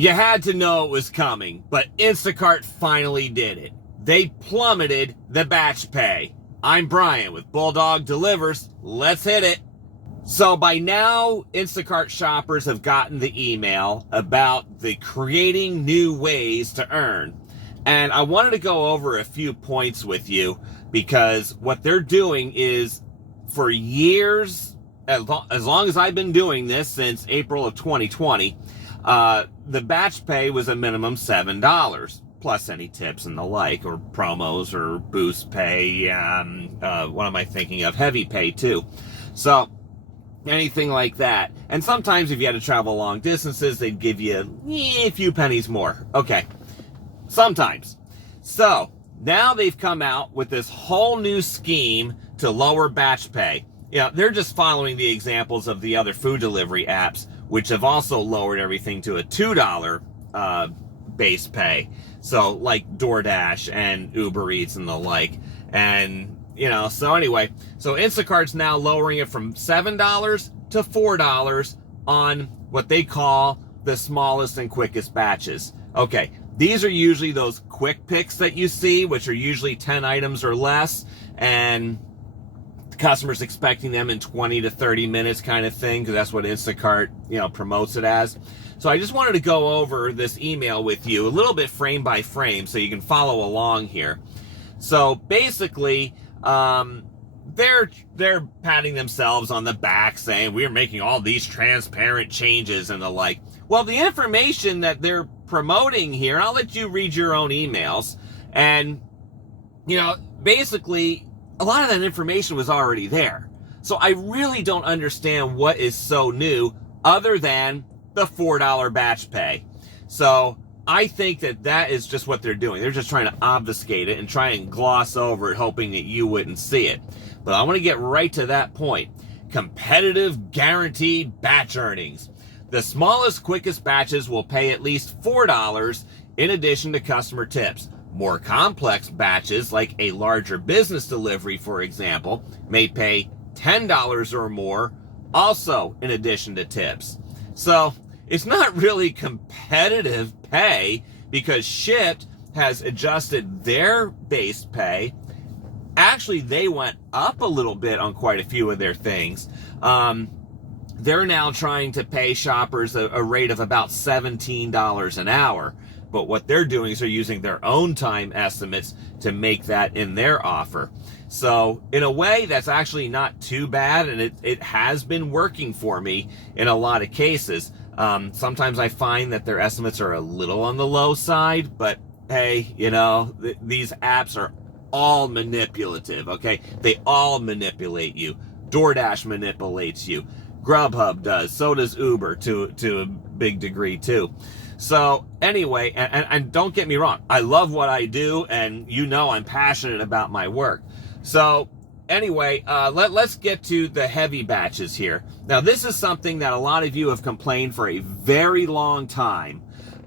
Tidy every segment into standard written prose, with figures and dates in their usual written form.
You had to know it was coming, but Instacart finally did it. They plummeted the batch pay. I'm Brian with Bulldog Delivers. Let's hit it. So by now, Instacart shoppers have gotten the email about the creating new ways to earn. And I wanted to go over a few points with you because what they're doing is for years, as long as I've been doing this since April of 2020, the batch pay was a minimum $7 plus any tips and the like, or promos or boost pay. What am I thinking of? Heavy pay too. So anything like that. And sometimes if you had to travel long distances, they'd give you a few pennies more. Okay. Sometimes. So now they've come out with this whole new scheme to lower batch pay. They're just following the examples of the other food delivery apps, which have also lowered everything to a $2 base pay. So like DoorDash and Uber Eats and the like. And, so anyway, so Instacart's now lowering it from $7 to $4 on what they call the smallest and quickest batches. Okay, these are usually those quick picks that you see, which are usually 10 items or less, and customers expecting them in 20 to 30 minutes kind of thing, because that's what Instacart, promotes it as. So I just wanted to go over this email with you a little bit frame by frame so you can follow along here. So basically, they're patting themselves on the back saying we're making all these transparent changes and the like. Well, the information that they're promoting here, and I'll let you read your own emails, and basically a lot of that information was already there. So I really don't understand what is so new other than the $4 batch pay. So I think that is just what they're doing. They're just trying to obfuscate it and try and gloss over it, hoping that you wouldn't see it. But I want to get right to that point. Competitive guaranteed batch earnings. The smallest, quickest batches will pay at least $4 in addition to customer tips. More complex batches, like a larger business delivery, for example, may pay $10 or more, also in addition to tips. So it's not really competitive pay because Shipt has adjusted their base pay. Actually, they went up a little bit on quite a few of their things. They're now trying to pay shoppers a rate of about $17 an hour. But what they're doing is they're using their own time estimates to make that in their offer. So in a way, that's actually not too bad, and it has been working for me in a lot of cases. Sometimes I find that their estimates are a little on the low side, but hey, these apps are all manipulative, okay? They all manipulate you. DoorDash manipulates you. Grubhub does. So does Uber to a big degree too. So anyway, and don't get me wrong, I love what I do, and I'm passionate about my work. So anyway, let's get to the heavy batches here. Now, this is something that a lot of you have complained for a very long time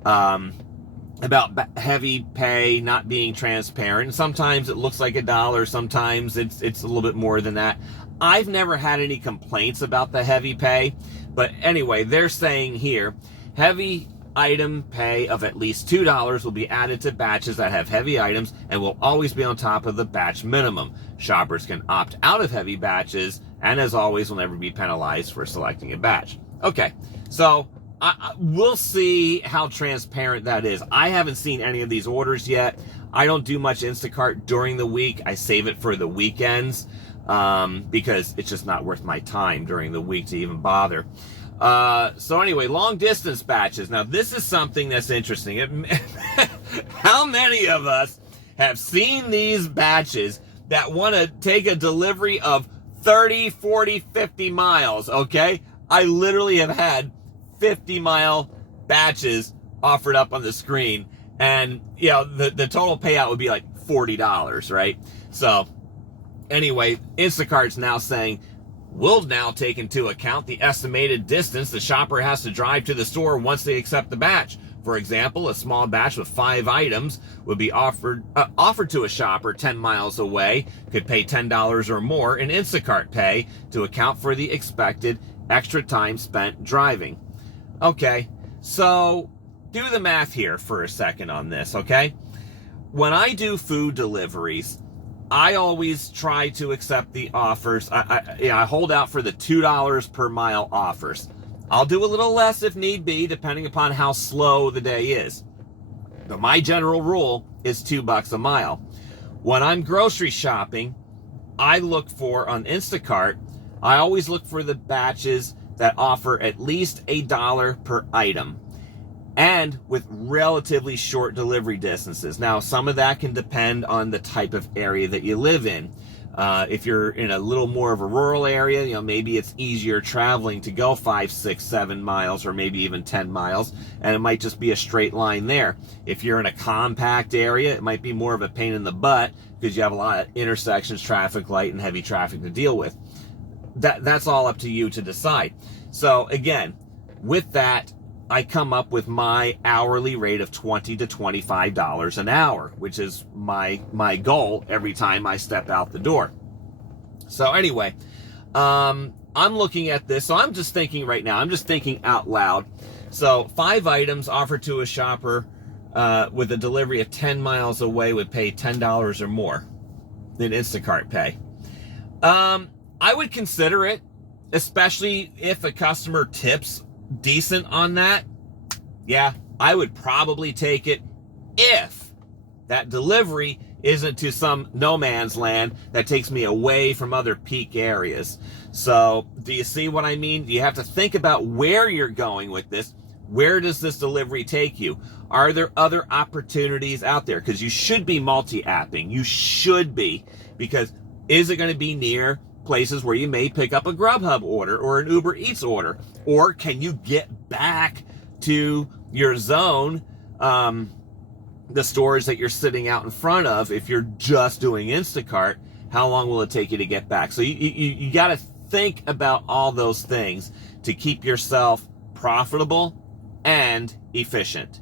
about heavy pay not being transparent. And sometimes it looks like $1, sometimes it's a little bit more than that. I've never had any complaints about the heavy pay, but anyway, they're saying here, heavy item pay of at least $2 will be added to batches that have heavy items and will always be on top of the batch minimum. Shoppers can opt out of heavy batches and, as always, will never be penalized for selecting a batch. Okay, so we'll see how transparent that is. I haven't seen any of these orders yet. I don't do much Instacart during the week. I save it for the weekends because it's just not worth my time during the week to even bother. So anyway, long distance batches. Now, this is something that's interesting. How many of us have seen these batches that want to take a delivery of 30, 40, 50 miles, okay? I literally have had 50-mile batches offered up on the screen, and, the total payout would be like $40, right? So anyway, Instacart's now saying, we'll now take into account the estimated distance the shopper has to drive to the store once they accept the batch. For example, a small batch with 5 items would be offered to a shopper 10 miles away, could pay $10 or more in Instacart pay to account for the expected extra time spent driving. Okay, so do the math here for a second on this, okay? When I do food deliveries, I always try to accept the offers. I hold out for the $2 per mile offers. I'll do a little less if need be, depending upon how slow the day is. But my general rule is $2 a mile. When I'm grocery shopping, I look for, on Instacart, I always look for the batches that offer at least $1 per item, and with relatively short delivery distances. Now, some of that can depend on the type of area that you live in. If you're in a little more of a rural area, maybe it's easier traveling to go 5, 6, 7 miles, or maybe even 10 miles, and it might just be a straight line there. If you're in a compact area, it might be more of a pain in the butt because you have a lot of intersections, traffic light, and heavy traffic to deal with. That's all up to you to decide. So again, with that, I come up with my hourly rate of $20 to $25 an hour, which is my goal every time I step out the door. So anyway, I'm looking at this. So I'm just thinking right now, I'm just thinking out loud. So 5 items offered to a shopper with a delivery of 10 miles away would pay $10 or more than Instacart pay. I would consider it, especially if a customer tips decent on that. Yeah, I would probably take it if that delivery isn't to some no man's land that takes me away from other peak areas. So do you see what I mean? You have to think about where you're going with this. Where does this delivery take you? Are there other opportunities out there? Because you should be multi-apping. You should be, because is it going to be near places where you may pick up a Grubhub order or an Uber Eats order? Or can you get back to your zone, the stores that you're sitting out in front of? If you're just doing Instacart, how long will it take you to get back? So you got to think about all those things to keep yourself profitable and efficient.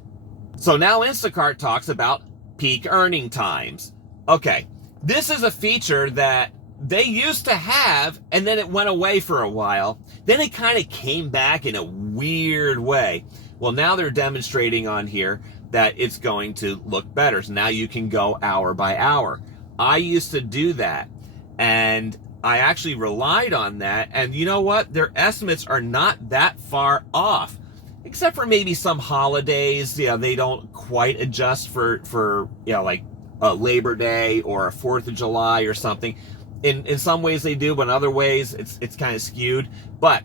So now Instacart talks about peak earning times. Okay, this is a feature that they used to have, and then it went away for a while. Then it kind of came back in a weird way. Well, now they're demonstrating on here that it's going to look better. So now you can go hour by hour. I used to do that, and I actually relied on that. And you know what? Their estimates are not that far off, except for maybe some holidays. They don't quite adjust for like a Labor Day or a 4th of July or something. In some ways they do, but in other ways it's kind of skewed. But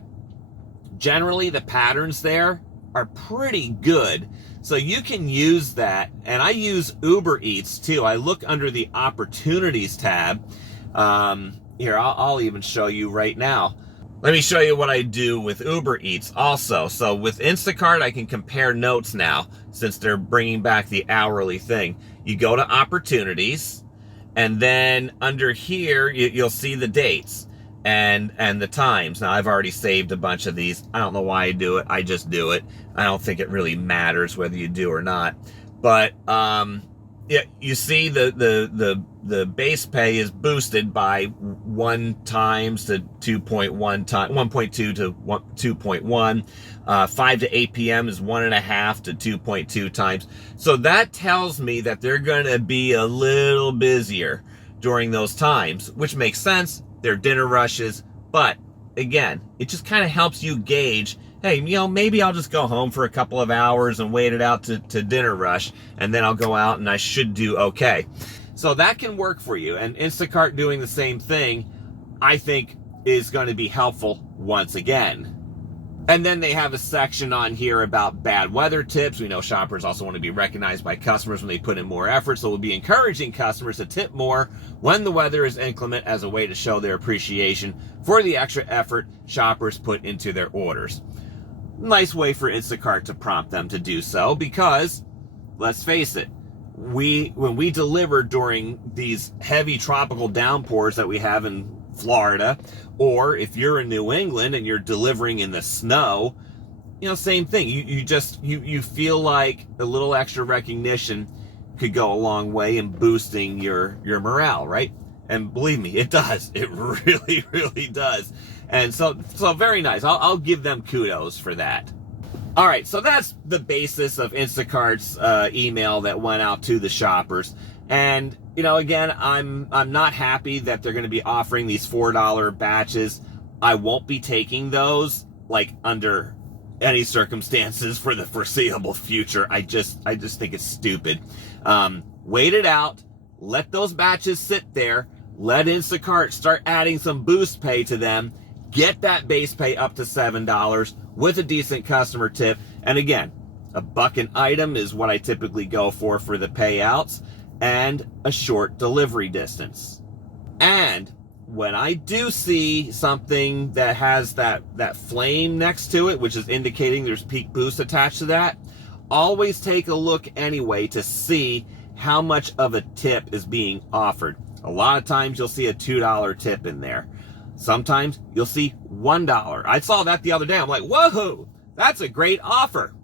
generally the patterns there are pretty good. So you can use that. And I use Uber Eats too. I look under the opportunities tab. Here, I'll even show you right now. Let me show you what I do with Uber Eats also. So with Instacart, I can compare notes now since they're bringing back the hourly thing. You go to opportunities, and then under here, you'll see the dates and the times. Now, I've already saved a bunch of these. I don't know why I do it. I just do it. I don't think it really matters whether you do or not. But yeah, you see the base pay is boosted by 1 times to 2.1 times, 1.2 to 2.1. 5 to 8 p.m. is 1.5 to 2.2 times. So that tells me that they're going to be a little busier during those times, which makes sense. They're dinner rushes. But again, it just kind of helps you gauge, hey, maybe I'll just go home for a couple of hours and wait it out to dinner rush, and then I'll go out and I should do okay. So that can work for you. And Instacart doing the same thing, I think, is going to be helpful once again. And then they have a section on here about bad weather tips. We know shoppers also want to be recognized by customers when they put in more effort, so we'll be encouraging customers to tip more when the weather is inclement as a way to show their appreciation for the extra effort shoppers put into their orders. Nice way for Instacart to prompt them to do so, because let's face it, when we deliver during these heavy tropical downpours that we have in Florida, or if you're in New England and you're delivering in the snow, same thing. You feel like a little extra recognition could go a long way in boosting your morale, right? And believe me, it does. It really, really does. And so very nice. I'll give them kudos for that. All right, so that's the basis of Instacart's email that went out to the shoppers. And, you know, again, I'm not happy that they're going to be offering these $4 batches. I won't be taking those, like, under any circumstances for the foreseeable future. I just think it's stupid. Wait it out. Let those batches sit there. Let Instacart start adding some boost pay to them. Get that base pay up to $7 with a decent customer tip. And again, $1 an item is what I typically go for the payouts, and a short delivery distance. And when I do see something that has that flame next to it, which is indicating there's peak boost attached to that, always take a look anyway to see how much of a tip is being offered. A lot of times you'll see a $2 tip in there. Sometimes you'll see $1. I saw that the other day. I'm like, whoa, that's a great offer.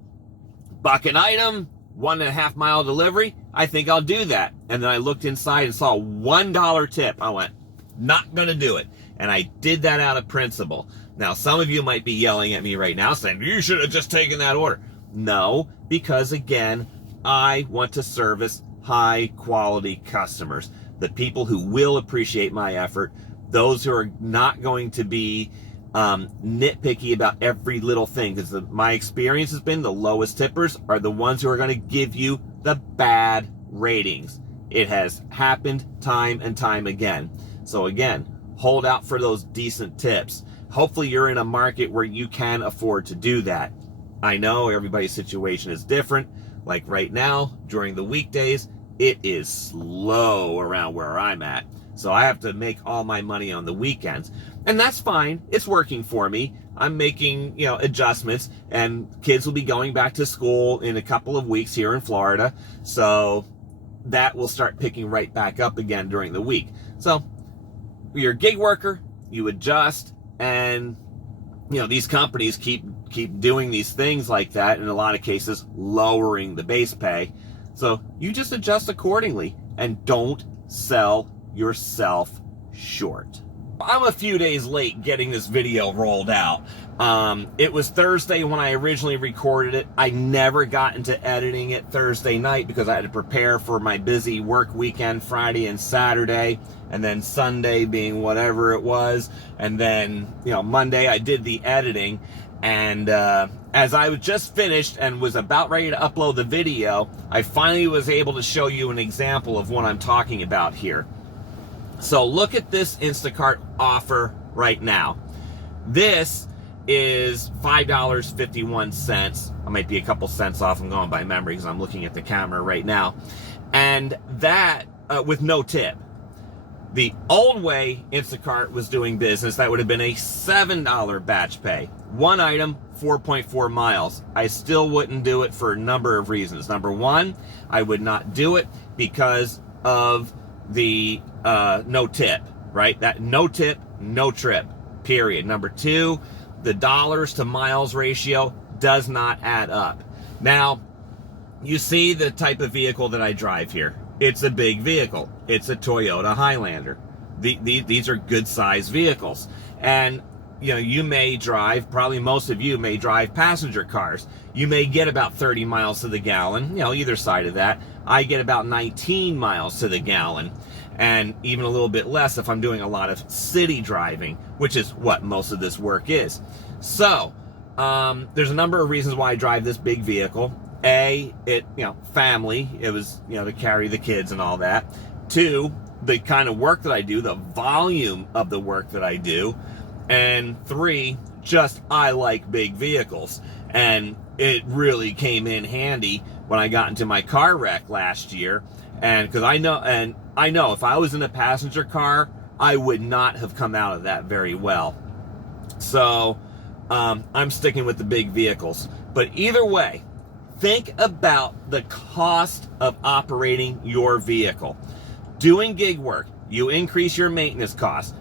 $1 an item, 1.5 mile delivery. I think I'll do that. And then I looked inside and saw a $1 tip. I went, not going to do it. And I did that out of principle. Now, some of you might be yelling at me right now saying, you should have just taken that order. No, because again, I want to service high quality customers. The people who will appreciate my effort. Those who are not going to be nitpicky about every little thing, because my experience has been the lowest tippers are the ones who are going to give you the bad ratings. It has happened time and time again. So again, hold out for those decent tips. Hopefully you're in a market where you can afford to do that. I know everybody's situation is different. Like right now, during the weekdays, it is slow around where I'm at. So I have to make all my money on the weekends. And that's fine. It's working for me. I'm making, adjustments, and kids will be going back to school in a couple of weeks here in Florida. So that will start picking right back up again during the week. So you're a gig worker, you adjust, and these companies keep doing these things like that, in a lot of cases lowering the base pay. So you just adjust accordingly and don't sell yourself short. I'm a few days late getting this video rolled out. It was Thursday when I originally recorded it. I never got into editing it Thursday night because I had to prepare for my busy work weekend, Friday and Saturday, and then Sunday being whatever it was. And then, Monday I did the editing. And as I was just finished and was about ready to upload the video, I finally was able to show you an example of what I'm talking about here. So look at this Instacart offer right now. This is $5.51. I might be a couple cents off. I'm going by memory because I'm looking at the camera right now. And that with no tip. The old way Instacart was doing business, that would have been a $7 batch pay. One item, 4.4 miles. I still wouldn't do it for a number of reasons. Number one, I would not do it because of the no tip, right? That no tip, no trip, period. Number two, the dollars to miles ratio does not add up. Now, you see the type of vehicle that I drive here. It's a big vehicle. It's a Toyota Highlander. These are good sized vehicles. And you may drive, probably most of you may drive passenger cars. You may get about 30 miles to the gallon, either side of that. I get about 19 miles to the gallon, and even a little bit less if I'm doing a lot of city driving, which is what most of this work is. So, there's a number of reasons why I drive this big vehicle. Family, it was, to carry the kids and all that. Two, the kind of work that I do, the volume of the work that I do. And three, just I like big vehicles. And it really came in handy when I got into my car wreck last year. And because I know if I was in a passenger car, I would not have come out of that very well. So I'm sticking with the big vehicles. But either way, think about the cost of operating your vehicle. Doing gig work, you increase your maintenance costs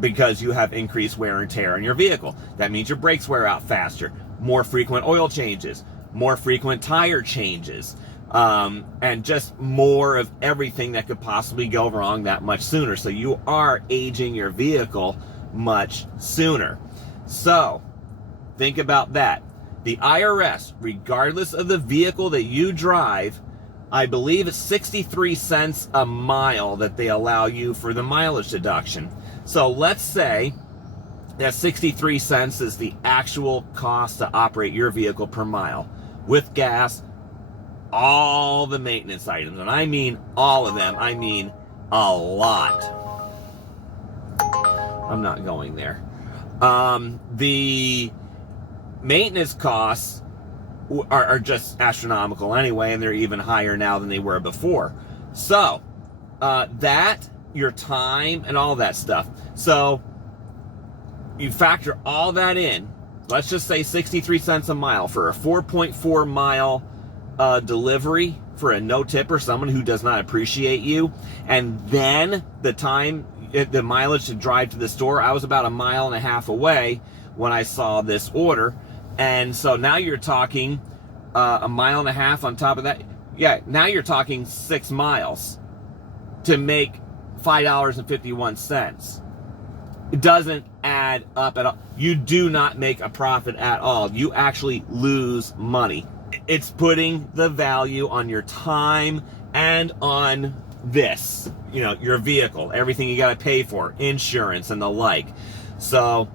because you have increased wear and tear on your vehicle. That means your brakes wear out faster, more frequent oil changes, more frequent tire changes, and just more of everything that could possibly go wrong that much sooner. So you are aging your vehicle much sooner. So think about that. the IRS, regardless of the vehicle that you drive, I believe it's 63 cents a mile that they allow you for the mileage deduction. So let's say that 63 cents is the actual cost to operate your vehicle per mile with gas, all the maintenance items, and I mean all of them. I mean a lot. I'm not going there. The maintenance costs are just astronomical anyway, and they're even higher now than they were before. So that, your time, and all that stuff. So you factor all that in. Let's just say 63 cents a mile for a 4.4 mile delivery for a no-tipper, someone who does not appreciate you, and then the mileage to drive to the store. I was about 1.5 miles away when I saw this order, and so now you're talking 1.5 miles on top of that. Yeah, now you're talking 6 miles to make $5.51. It doesn't add up at all. You do not make a profit at all. You actually lose money. It's putting the value on your time and on this, your vehicle, everything you got to pay for, insurance and the like. So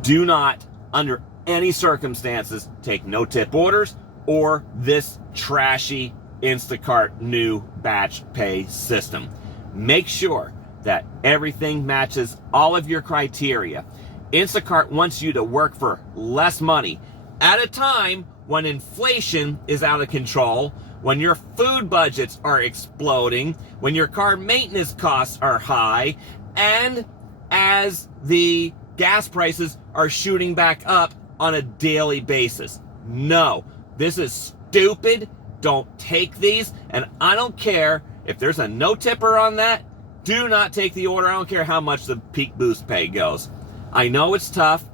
do not, under any circumstances, take no-tip orders or this trashy Instacart new batch pay system. Make sure that everything matches all of your criteria. Instacart wants you to work for less money at a time when inflation is out of control, when your food budgets are exploding, when your car maintenance costs are high, and as the gas prices are shooting back up on a daily basis. No, this is stupid. Don't take these, and I don't care if there's a no-tipper on that. Do not take the order. I don't care how much the peak boost pay goes. I know it's tough.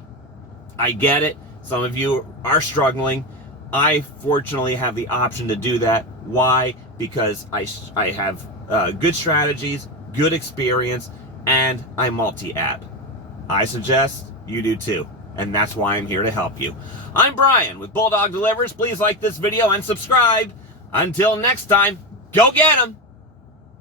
I get it. Some of you are struggling. I fortunately have the option to do that. Why? Because I have good strategies, good experience, and I'm multi-app. I suggest you do too, and that's why I'm here to help you. I'm Brian with Bulldog Delivers. Please like this video and subscribe. Until next time, go get 'em!